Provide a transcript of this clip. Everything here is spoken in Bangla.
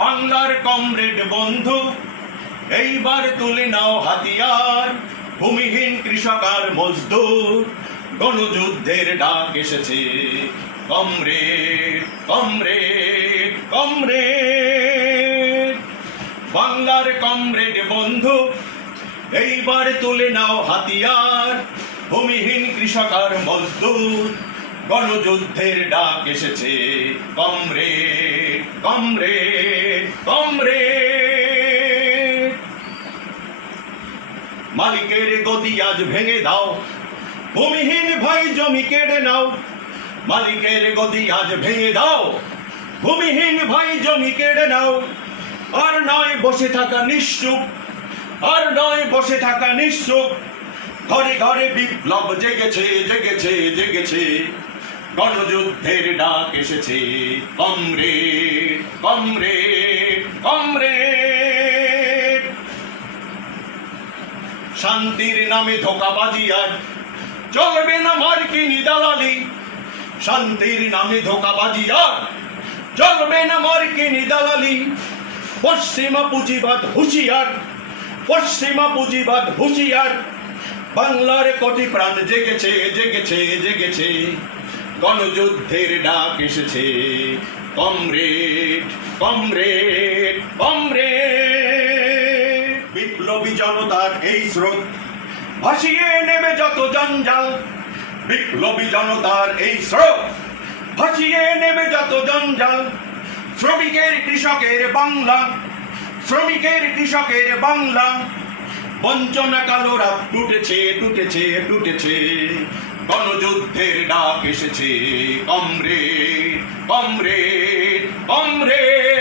বাংলার কমরেড বন্ধু, এইবার তুলে নাও হাতিয়ার। ভূমিহীন কৃষক আর মজদুর, গণযুদ্ধের ডাক এসেছে। কমরেড কমরেড কমরেড, বাংলার কমরেড বন্ধু, এইবার তুলে নাও হাতিয়ার। ভূমিহীন কৃষক আর মজদুর, গণযুদ্ধের ডাক এসেছে। কমরেড কমরেড কমরেড, মালিকের গদি আজ ভেঙে দাও, ভূমিহীন ভাই জমি কেড়ে নাও। মালিকের গদি আজ ভেঙে দাও, ভূমিহীন ভাই জমি কেড়ে নাও। আর নয় বসে থাকা নিশ্চুপ, আর নয় বসে থাকা নিশ্চুপ। ঘরে ঘরে বিপ্লব জেগেছে জেগেছে জেগেছে, গণযুদ্ধের ডাক এসেছে। কমরেড কমরেড কমরেড, শান্তির নামে ধোঁকাবাজি আর চলবে না মার্কিনি দালালি। শান্তির নামে ধোঁকাবাজি আর চলবে না মার্কিনি দালালি। পশ্চিমা পুঁজিবাদ হুঁশিয়ার, পশ্চিমা পুঁজিবাদ হুঁশিয়ার। বাংলার কোটি প্রাণ জেগেছে জেগেছে জেগেছে, গণযুদ্ধের ডাক এসেছে। কমরেড কমরেড কমরেড, বিপ্লবী জনতার এই স্রোত ভাসিয়ে নেবে যত জঞ্জাল। বিপ্লবী জনতার এই স্রোত ভাসিয়ে নেবে যত জঞ্জাল। শ্রমিকের কৃষকের বাংলা, শ্রমিকের কৃষকের বাংলা। বঞ্চনা কালো রাত টুটেছে টুটেছে টুটেছে, গণযুদ্ধের ডাক এসেছে। Comrade comrade comrade.